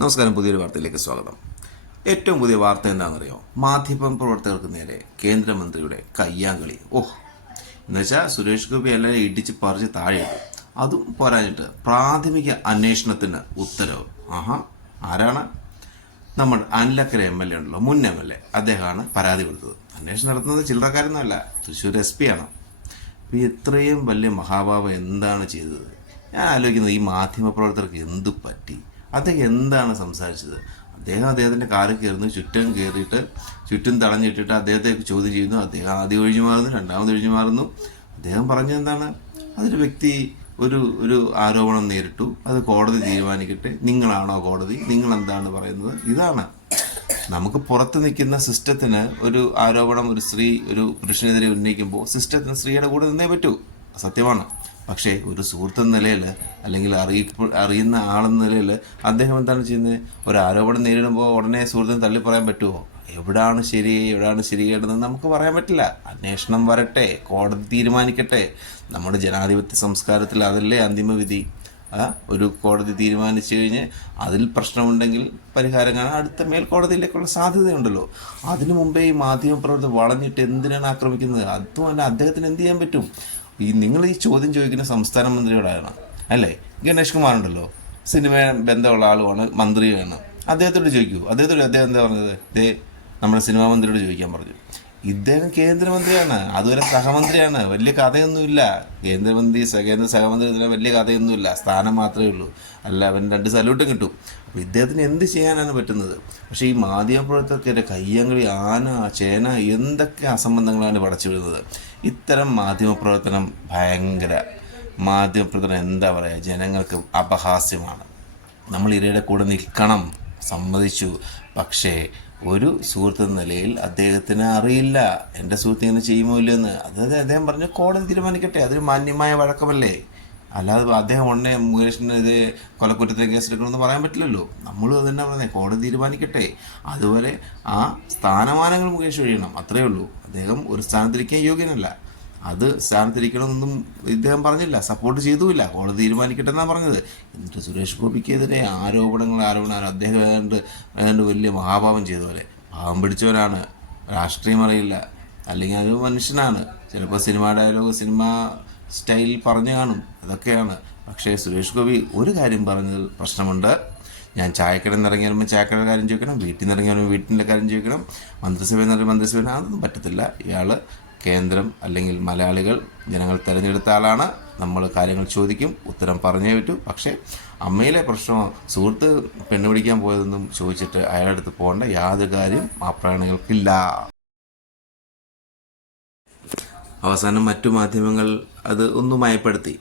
നമസ്കാരം പുതിയൊരു വാർത്തയിലേക്ക് സ്വാഗതം. ഏറ്റവും പുതിയ വാർത്ത എന്താണെന്നറിയോ? മാധ്യമ പ്രവർത്തകർക്ക് നേരെ കേന്ദ്രമന്ത്രിയുടെ കയ്യാങ്കളി. ഓഹ്. എന്നുവെച്ചാൽ സുരേഷ് ഗോപി എല്ലാവരും ഇടിച്ച് പറിച്ച് താഴെയിട്ടു. അതും പോരാഞ്ഞിട്ട് പ്രാഥമിക അന്വേഷണത്തിന് ഉത്തരവ്. ആഹാ ആരാണ്? നമ്മൾ അനിലക്കര എം എൽ എ ഉണ്ടല്ലോ മുൻ എം എൽ എ. അദ്ദേഹമാണ് പരാതി കൊടുത്തത്. അന്വേഷണം നടത്തുന്നത് ചില്ലറക്കാരൊന്നുമല്ല തൃശ്ശൂർ എസ് പി ആണ്. അപ്പോൾ ഇത്രയും വലിയ മഹാഭാവം എന്താണ് ചെയ്തത്? ഞാൻ ആലോചിക്കുന്നത് ഈ മാധ്യമപ്രവർത്തകർക്ക് എന്ത് പറ്റി? അദ്ദേഹം എന്താണ് സംസാരിച്ചത്? അദ്ദേഹം അദ്ദേഹത്തിന്റെ കാറിൽ കയറുന്നു ചുറ്റും കയറിയിട്ട് ചുറ്റും തടഞ്ഞിട്ടിട്ട് അദ്ദേഹത്തെ ചോദ്യം ചെയ്യുന്നു അദ്ദേഹം ആദ്യം ഒഴിഞ്ഞു മാറുന്നു രണ്ടാമത് ഒഴിഞ്ഞു മാറുന്നു. അദ്ദേഹം പറഞ്ഞെന്താണ് അതൊരു വ്യക്തി ഒരു ഒരു ആരോപണം നേരിട്ടു അത് കോടതി തീരുമാനിക്കട്ടെ നിങ്ങളാണോ കോടതി നിങ്ങൾ എന്താണ് പറയുന്നത്? ഇതാണ്. നമുക്ക് പുറത്ത് നിൽക്കുന്ന സിസ്റ്റത്തിന് ഒരു ആരോപണം ഒരു സ്ത്രീ ഒരു പുരുഷനെതിരെ ഉന്നയിക്കുമ്പോൾ സിസ്റ്റത്തിന് സ്ത്രീയുടെ കൂടെ നിന്നേ പറ്റൂ. സത്യമാണ്. പക്ഷേ ഒരു സുഹൃത്ത് എന്ന നിലയിൽ അല്ലെങ്കിൽ അറിയിപ്പ് അറിയുന്ന ആളെന്ന നിലയിൽ അദ്ദേഹം എന്താണ് ചെയ്യുന്നത്? ഒരു ആരോപണം നേരിടുമ്പോൾ ഉടനെ സുഹൃത്തിന് തള്ളി പറയാൻ പറ്റുമോ? എവിടാണ് ശരി? എവിടാണ് ശരിയേണ്ടതെന്ന് നമുക്ക് പറയാൻ പറ്റില്ല. അന്വേഷണം വരട്ടെ കോടതി തീരുമാനിക്കട്ടെ. നമ്മുടെ ജനാധിപത്യ സംസ്കാരത്തിൽ അതല്ലേ അന്തിമവിധി ഒരു കോടതി തീരുമാനിച്ചു കഴിഞ്ഞ് അതിൽ പ്രശ്നമുണ്ടെങ്കിൽ പരിഹാരം കാണാൻ അടുത്ത മേൽക്കോടതിയിലേക്കുള്ള സാധ്യതയുണ്ടല്ലോ. അതിനു മുമ്പേ ഈ മാധ്യമപ്രവർത്തകർ വളഞ്ഞിട്ട് എന്തിനാണ് ആക്രമിക്കുന്നത്? അതുമല്ല അദ്ദേഹത്തിന് എന്ത് ചെയ്യാൻ പറ്റും? ഈ നിങ്ങൾ ഈ ചോദ്യം ചോദിക്കുന്ന സംസ്ഥാന മന്ത്രിയോടാണ്. അല്ലേ? ഗണേഷ് കുമാർ ഉണ്ടല്ലോ. സിനിമ ബന്ധമുള്ള ആളുമാണ് മന്ത്രിയാണ്. അദ്ദേഹത്തോട് ചോദിക്കൂ. അദ്ദേഹത്തോട് അദ്ദേഹം എന്താ പറഞ്ഞത്? ദേ നമ്മുടെ സിനിമാ മന്ത്രിയോട് ചോദിക്കാൻ പറഞ്ഞു. ഇദ്ദേഹം കേന്ദ്രമന്ത്രിയാണ്. അതുവരെ സഹമന്ത്രിയാണ്. വലിയ കഥയൊന്നുമില്ല. കേന്ദ്രമന്ത്രി കേന്ദ്ര സഹമന്ത്രി ഇതിന് വലിയ കഥയൊന്നുമില്ല. സ്ഥാനം മാത്രമേ ഉള്ളൂ. അല്ല അവൻ രണ്ട് സല്യൂട്ടും കിട്ടും. അപ്പോൾ ഇദ്ദേഹത്തിന് എന്ത് ചെയ്യാനാണ് പറ്റുന്നത്? പക്ഷേ ഈ മാധ്യമപ്രവർത്തകരുടെ കയ്യങ്കളി ആന ചേന എന്തൊക്കെ അസംബന്ധങ്ങളാണ് പടച്ചു വിടുന്നത് ഇത്തരം മാധ്യമപ്രവർത്തനം ഭയങ്കര. മാധ്യമപ്രവർത്തനം എന്താ പറയുക ജനങ്ങൾക്ക് അപഹാസ്യമാണ്. നമ്മൾ ഇരയുടെ കൂടെ നിൽക്കണം. സമ്മതിച്ചു. പക്ഷേ ഒരു സുഹൃത്ത് നിലയിൽ അദ്ദേഹത്തിന് അറിയില്ല. എന്റെ സുഹൃത്ത് ഇങ്ങനെ ചെയ്യുമോ ഇല്ലെന്ന് അതായത് അദ്ദേഹം പറഞ്ഞ കോടതി തീരുമാനിക്കട്ടെ അതൊരു മാന്യമായ വഴക്കമല്ലേ? അല്ലാതെ അദ്ദേഹം ഉടനെ മുകേഷിന് ഇത് കൊലക്കുറ്റത്തിന് കേസെടുക്കണമെന്ന് പറയാൻ പറ്റില്ലല്ലോ. നമ്മളും അത് തന്നെ പറഞ്ഞത് കോടതി തീരുമാനിക്കട്ടെ. അതുപോലെ ആ സ്ഥാനമാനങ്ങൾ മുകേഷ് ഒഴിയണം. അത്രയേ ഉള്ളൂ. അദ്ദേഹം ഒരു സ്ഥാനത്തിരിക്കാൻ യോഗ്യനല്ല. അത് സ്ഥാനത്തിരിക്കണമെന്നൊന്നും ഇദ്ദേഹം പറഞ്ഞില്ല. സപ്പോർട്ട് ചെയ്തുമില്ല. കോടതി തീരുമാനിക്കട്ടെ എന്നാണ് പറഞ്ഞത്. എന്നിട്ട് സുരേഷ് ഗോപിക്കെതിരെ ആരോപണങ്ങൾ ആരോപണം അദ്ദേഹം ഏതാണ്ട് ഏതാണ്ട് വലിയ മഹാഭാവം ചെയ്ത പോലെ. പാവം പിടിച്ചവരാണ് രാഷ്ട്രീയം അറിയില്ല. അല്ലെങ്കിൽ അതൊരു മനുഷ്യനാണ്. ചിലപ്പോൾ സിനിമ ഡയലോഗ് സിനിമ സ്റ്റൈൽ പറഞ്ഞു കാണും. അതൊക്കെയാണ്. പക്ഷേ സുരേഷ് ഗോപി ഒരു കാര്യം പറഞ്ഞതിൽ പ്രശ്നമുണ്ട്. ഞാൻ ചായക്കടയിൽ നിന്ന് ചായക്കടയുടെ കാര്യം ചോദിക്കണം. വീട്ടിൽ നിന്ന് ഇറങ്ങി വീട്ടിന്റെ കാര്യം ചോദിക്കണം. മന്ത്രിസഭയിൽ നിന്ന് മന്ത്രിസഭയിൽ മന്ത്രിസഭ അതൊന്നും പറ്റത്തില്ല. ഇയാൾ കേന്ദ്രം അല്ലെങ്കിൽ മലയാളികൾ ജനങ്ങൾ തിരഞ്ഞെടുത്ത ആളാണ്. നമ്മൾ കാര്യങ്ങൾ ചോദിക്കും ഉത്തരം പറഞ്ഞേ പറ്റൂ. പക്ഷേ അമ്മയിലെ പ്രശ്നം സുഹൃത്ത് പെണ്ണ് പിടിക്കാൻ പോയതൊന്നും ചോദിച്ചിട്ട് അയാളുടെ അടുത്ത് പോകേണ്ട യാതൊരു കാര്യം ആ പ്രാണികൾക്കില്ല അവസാനം മറ്റു മാധ്യമങ്ങൾ അത് ഒന്ന് മയപ്പെടുത്തി.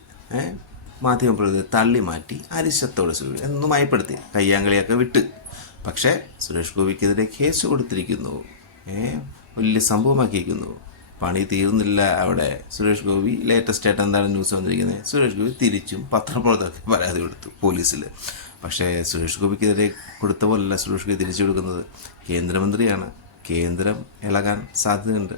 മാധ്യമപ്രതി തള്ളി മാറ്റി അരിശത്തോടെ സുരേഷ് എന്ന് മയപ്പെടുത്തി കയ്യാങ്കളിയൊക്കെ വിട്ട്. പക്ഷേ സുരേഷ് ഗോപിക്കെതിരെ കേസ് കൊടുത്തിരിക്കുന്നു. വലിയ സംഭവമാക്കിയിരിക്കുന്നു. പണി തീർന്നില്ല അവിടെ. സുരേഷ് ഗോപി ലേറ്റസ്റ്റ് ആയിട്ട് എന്താണ് ന്യൂസ് വന്നിരിക്കുന്നത്? സുരേഷ് ഗോപി തിരിച്ചും പത്രപ്രവർത്തകർക്ക് പരാതി കൊടുത്തു പോലീസിൽ. പക്ഷേ സുരേഷ് ഗോപിക്കെതിരെ കൊടുത്ത പോലല്ല സുരേഷ് ഗോപി തിരിച്ചു കൊടുക്കുന്നത്. കേന്ദ്രമന്ത്രിയാണ്. കേന്ദ്രം ഇളകാൻ സാധ്യതയുണ്ട്.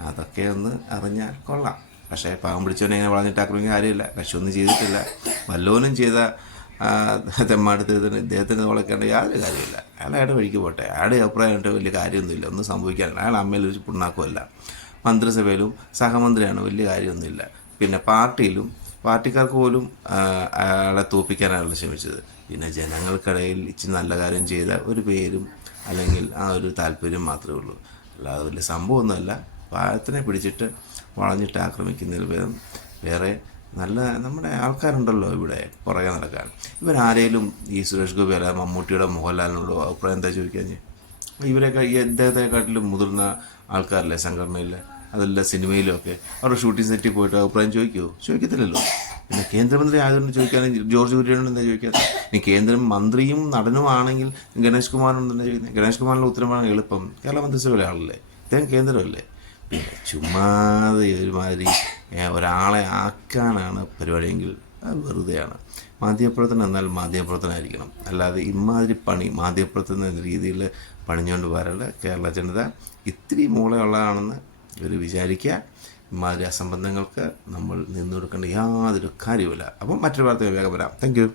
അതൊക്കെ ഒന്ന് അറിഞ്ഞാൽ കൊള്ളാം. പക്ഷേ പാവം പിടിച്ചവനെ ഇങ്ങനെ വളഞ്ഞിട്ട് ആക്രമിക്കുന്ന കാര്യമില്ല. കക്ഷി ഒന്നും ചെയ്തിട്ടില്ല. വല്ലവനും ചെയ്ത തെമ്മാടുത്തതിന് ഇദ്ദേഹത്തിന് വളയ്ക്കേണ്ട യാതൊരു കാര്യമില്ല. അയാളുടെ വഴിക്ക് പോട്ടെ. അയാളുടെ അഭിപ്രായമായിട്ട് വലിയ കാര്യമൊന്നുമില്ല. ഒന്നും സംഭവിക്കാനില്ല. അയാൾ അമ്മയിൽ ഒരു പുണ്ണാക്കുമല്ല. മന്ത്രിസഭയിലും സഹമന്ത്രിയാണ് വലിയ കാര്യമൊന്നുമില്ല. പിന്നെ പാർട്ടിയിലും പാർട്ടിക്കാർക്ക് പോലും അയാളെ തോപ്പിക്കാനാണ് ശ്രമിച്ചത്. പിന്നെ ജനങ്ങൾക്കിടയിൽ ഇച്ചിരി നല്ല കാര്യം ചെയ്ത ഒരു പേരും അല്ലെങ്കിൽ ആ ഒരു താല്പര്യം മാത്രമേ ഉള്ളൂ. അല്ലാതെ വലിയ സംഭവമൊന്നുമല്ല. പാലത്തിനെ പിടിച്ചിട്ട് വളഞ്ഞിട്ട് ആക്രമിക്കുന്നതിൽ ഭേദം വേറെ നല്ല നമ്മുടെ ആൾക്കാരുണ്ടല്ലോ ഇവിടെ പുറകെ നടക്കാൻ. ഇവരാരേലും ഈ സുരേഷ് ഗോപി അല്ല മമ്മൂട്ടിയുടെ മോഹൻലാലിനോടോ അഭിപ്രായം എന്താ ചോദിക്കാൻ ഇവരെയൊക്കെ ഈ അദ്ദേഹത്തെക്കാട്ടിലും മുതിർന്ന ആൾക്കാരല്ലേ സംഘടനയിൽ അതല്ല സിനിമയിലും ഒക്കെ. അവരുടെ ഷൂട്ടിംഗ് സെറ്റിൽ പോയിട്ട് അഭിപ്രായം ചോദിക്കുമോ ചോദിക്കത്തില്ലല്ലോ. പിന്നെ കേന്ദ്രമന്ത്രി ആയതുകൊണ്ട് ചോദിക്കാനും ജോർജ് കുര്യനോട് എന്താ ചോദിക്കാത്ത ഇനി കേന്ദ്രം മന്ത്രിയും നടനുമാണെങ്കിൽ ഗണേഷ് കുമാറിനോട് എന്താ ചോദിക്കുന്നത്? ഗണേഷ് കുമാറിന്റെ ഉത്തരമാണ് എളുപ്പം. കേരള മന്ത്രിസഭയിലെ ആളല്ലേ? ഇദ്ദേഹം കേന്ദ്രമല്ലേ? പിന്നെ ചുമ്മാതെ ഒരുമാതിരി ഒരാളെ ആക്കാനാണ് പരിപാടിയെങ്കിൽ അത് വെറുതെയാണ്. മാധ്യമപ്രവർത്തനം എന്നാൽ മാധ്യമപ്രവർത്തനമായിരിക്കണം. അല്ലാതെ ഇമാതിരി പണി മാധ്യമപ്രവർത്തനം എന്ന രീതിയിൽ പണിഞ്ഞുകൊണ്ട് വരല്ല കേരള ജനത ഇത്തിരി മൂളയുള്ളതാണെന്ന് ഇവർ വിചാരിക്കുക. ഇമാതിരി അസംബന്ധങ്ങൾക്ക് നമ്മൾ നിന്നു കൊടുക്കേണ്ട യാതൊരു കാര്യമില്ല അപ്പം മറ്റൊരു വാർത്തകൾ വേഗം വരാം. താങ്ക്